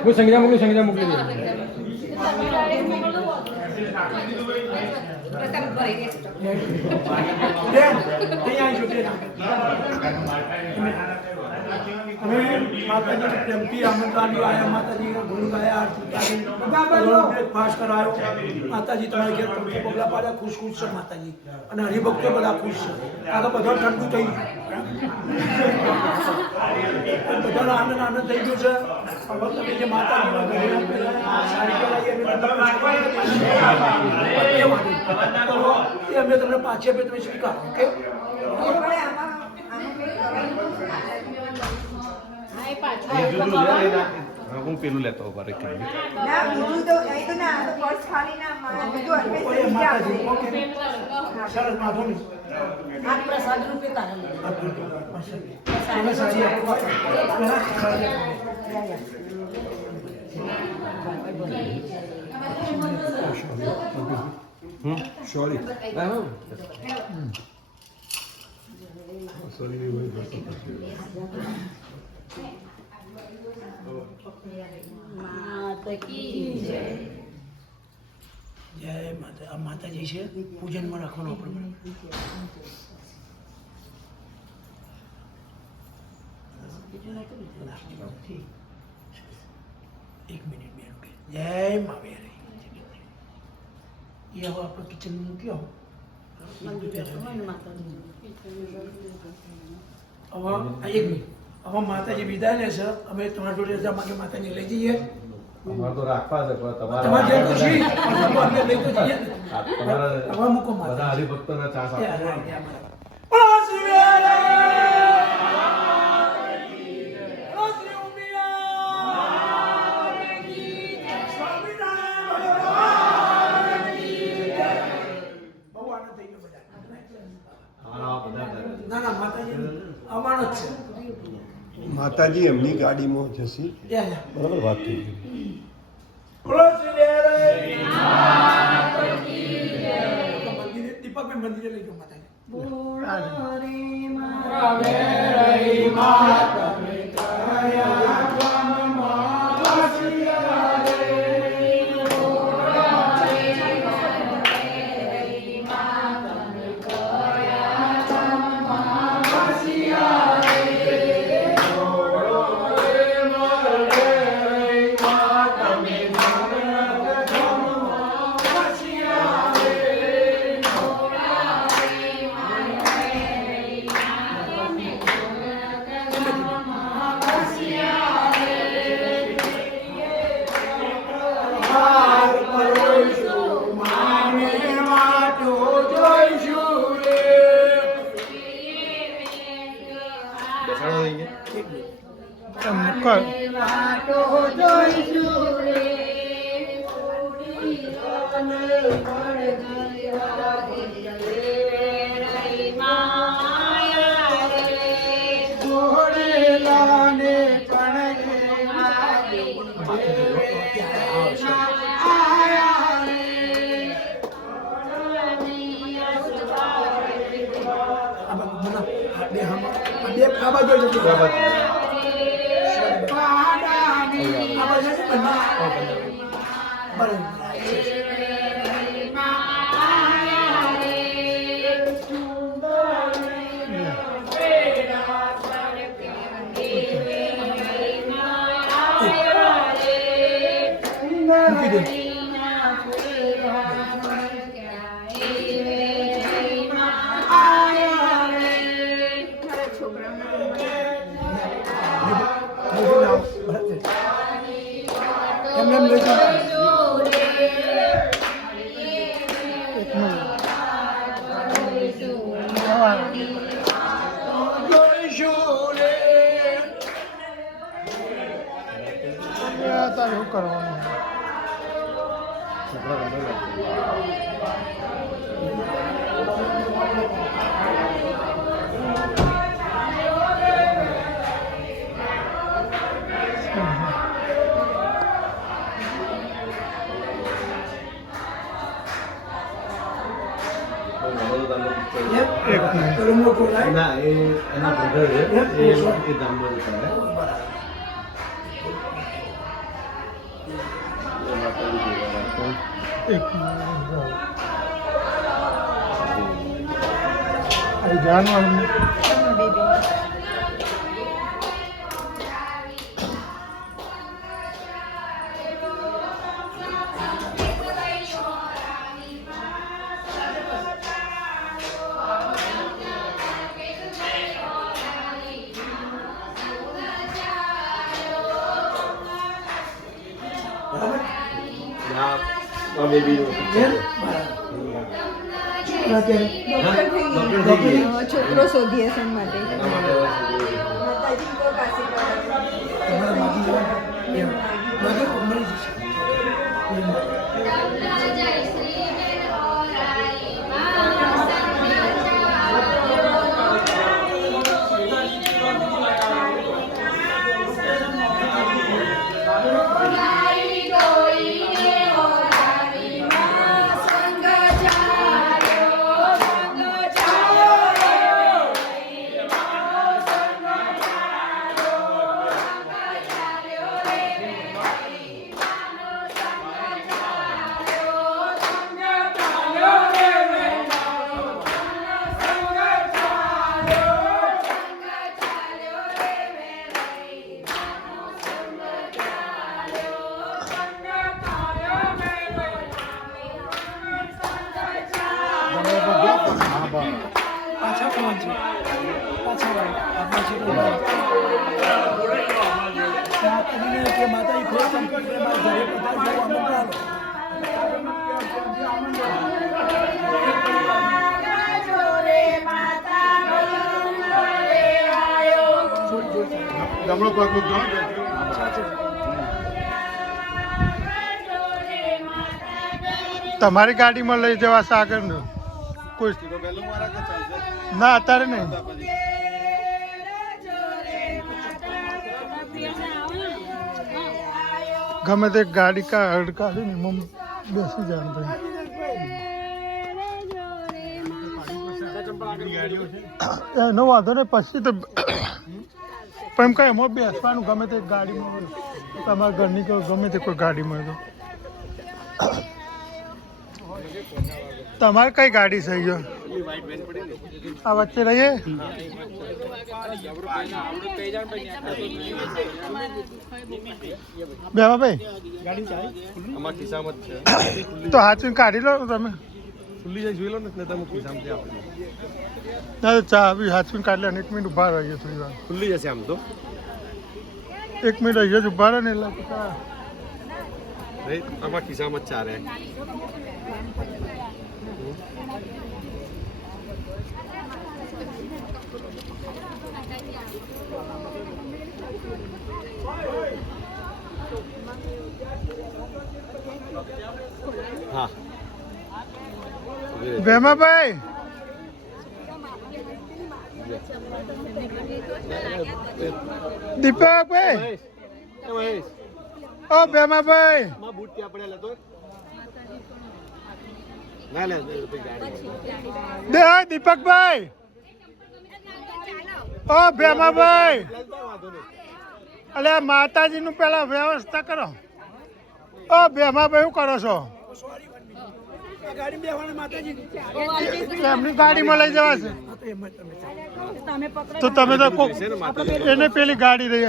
वो संगीता मोकली प्रेमથી આમંત્રણ આયા માતાજી ગુરુ ગાયા બ્રેકફાસ્ટ કરાયો માતાજી તમારે ઘેર પંખી પગલા પાડ્યા ખુશ ખુશ છે માતાજી અને હરિભક્તો બધા ખુશ છે આગળ બધો ઠંડુ થઈ ગયું બધાનો આનંદ થઈ ગયો છે હવે તમે જે માતાજીનો એ અમે તમને પાછી આપે તમે સ્વીકારો ઓકે હું પેલું લેતો ઉભા ના બીજું તો એ તો ના તો પર્સ ખાલી ના બીજું માતાજી ઓકે સરસ માધોની આ પ્રસાદ રૂપે તારે sorry જય માતા આ માતાજી છે પૂજનમાં રાખવાનું આપણે એક મિનિટ બે રૂકે જય માવેરી એ હવે આપણે કિચન મૂક્યો હવે એક મિનિટ હવે માતાજી વિદાય લેશે અમે તમારા જોડે રજા માંગે માતાજી લઈ જઈએ અમારે તો રાખવા છે પણ તમારે જે ખુશી લઈ તો જઈએ તમારા હવે મૂકો બધા હરિભક્તોના ચાસ આપો માતાજી એમની ગાડીમાં જશે બરાબર વાત થઈ દીપકભાઈ મંદિરે લઈ જાઓ માતાજી પેલો મોટો લાય. ના એ એના બ્રધર છે એ દામોદર કરે છોકરો શોધીએ છે માટે એના માટે માતાજી કોઈ પાસે તમારા માગી જવા. એમ. માગે મળી જશે. પાછા પવન છે. પાછા વાળા. આપણા છે તો માતાજીને કે માતાજી ખોર સંકટ રે મારા ઘરે પધારજો, આમંત્રણ તમારી ગાડીમાં લઈ જવા સાગર ને કોઈ ના અત્યારે નહીં. ગમે તે ગાડી કાઢી ને મમ્મી બેસી જાય ભાઈ એનો વાંધો ને પછી તો પણ એમ કઈ એમાં બેસવાનું ગમે તે ગાડીમાં તમારા ઘરની ગમે તે કોઈ ગાડીમાં તો તમારે કઈ ગાડી છે અહીંયા આ વચ્ચે રહીએ બેવા ભાઈ અમારા ખિસ્સામાં જ છે તો હાથવીને કાઢી લો તમે ખુલ્લી જાય જોઈ લો ને તમે ખિસ્સામાંથી આપી ના તો ચા આવી હાથવીને કાઢી લે 1 મિનિટ ઊભા રહીએ થોડી વાર ખુલ્લી જશે આમ તો 1 મિનિટ અહીંયા જ ઊભા રહે ને એટલે આમાં ખિસ્સામાં જ ચારે હા ભેમાભાઈ દીપકભાઈ ઓ ભેમાભાઈ બૂટ ત્યાં પડેલા તો ના લે દે હા દીપકભાઈ ઓ ભેમાભાઈ અલે માતાજીનું પેલા વ્યવસ્થા કરો ઓ ભેમાભાઈ શું કરો છો ગાડી બેસવાના માતાજી. એમની ગાડીમાં લઈ જવાશે હા તો એમ જ તમે ચાલો. તો તમે તો એને પેલી ગાડી રહી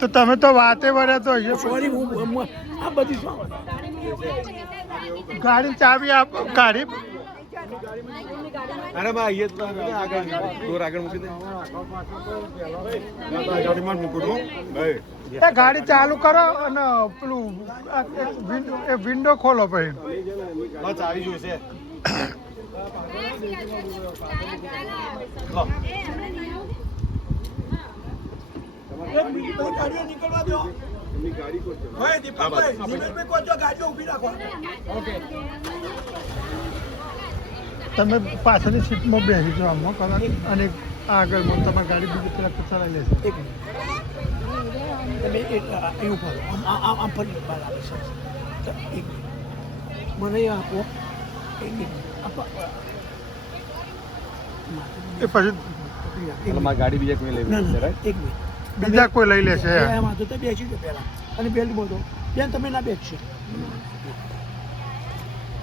તો તમે તો વાતે વળે તો સોરી હું આ બધી શું ગાડી ચાવી આપ ગાડી અરે બા અહીંયા તો આગળ દોર આગળ મૂકી દે ગાડીમાં મૂકું છું ભાઈ એ ગાડી ચાલુ કરો અને પેલું વિન્ડો ખોલો પછી બસ આવી જોઈશે એક મિનિટ ગાડીઓ નીકળવા દો. હોય દીપકભાઈ જીવનભાઈ કોઈ જો ગાડીઓ ઊભી રાખો તમે પાછળની સીટમાં બેસી જાઓ આમાં કરો અને આગળ તમારી ગાડી બીજી પેલા ચલાવી લેશે એક મિનિટ તમે અહીં ઉભા રહો. આમ ફરી બહાર આવે છે તો એક મિનિટ મને એ આપો એક મિનિટ આપો એ પછી મારી ગાડી બીજા કોઈ લઈ ના ના એક મિનિટ બીજા કોઈ લઈ લેશે એમાં તો બેસી જાઓ પહેલાં અને બેલ્ટ બોધો બેન તમે ના બેસશો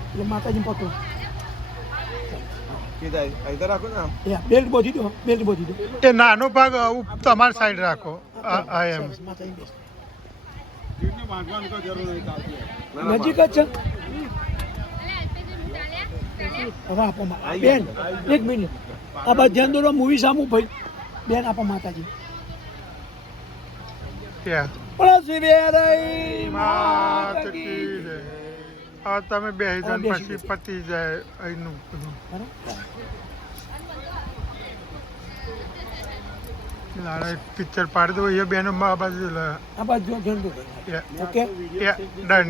એટલે માતાજી પકડો બેલ્ટ બોધી દો બેલ્ટ બોધી દો એ નાનો ભાગ તમારી સાઈડ રાખો આ એમ સરસ, માતાજી બેસ નજીક જ છે હવે આપો બેન એક મિનિટ આ બાદ ધ્યાન દોરો મૂવી સામું ભાઈ બેન આપો માતાજી ત્યાં પણ શિવેરઈ માત માતા કી કી જય. હવે તમે બેસી જાઓ ને બેસી પછી પતી જાય અહીંનું બધું લાડા પિક્ચર પાડી દો એ બેનો મા બાજુ આ બાદ જો ધ્યાન દો Yeah. Okay done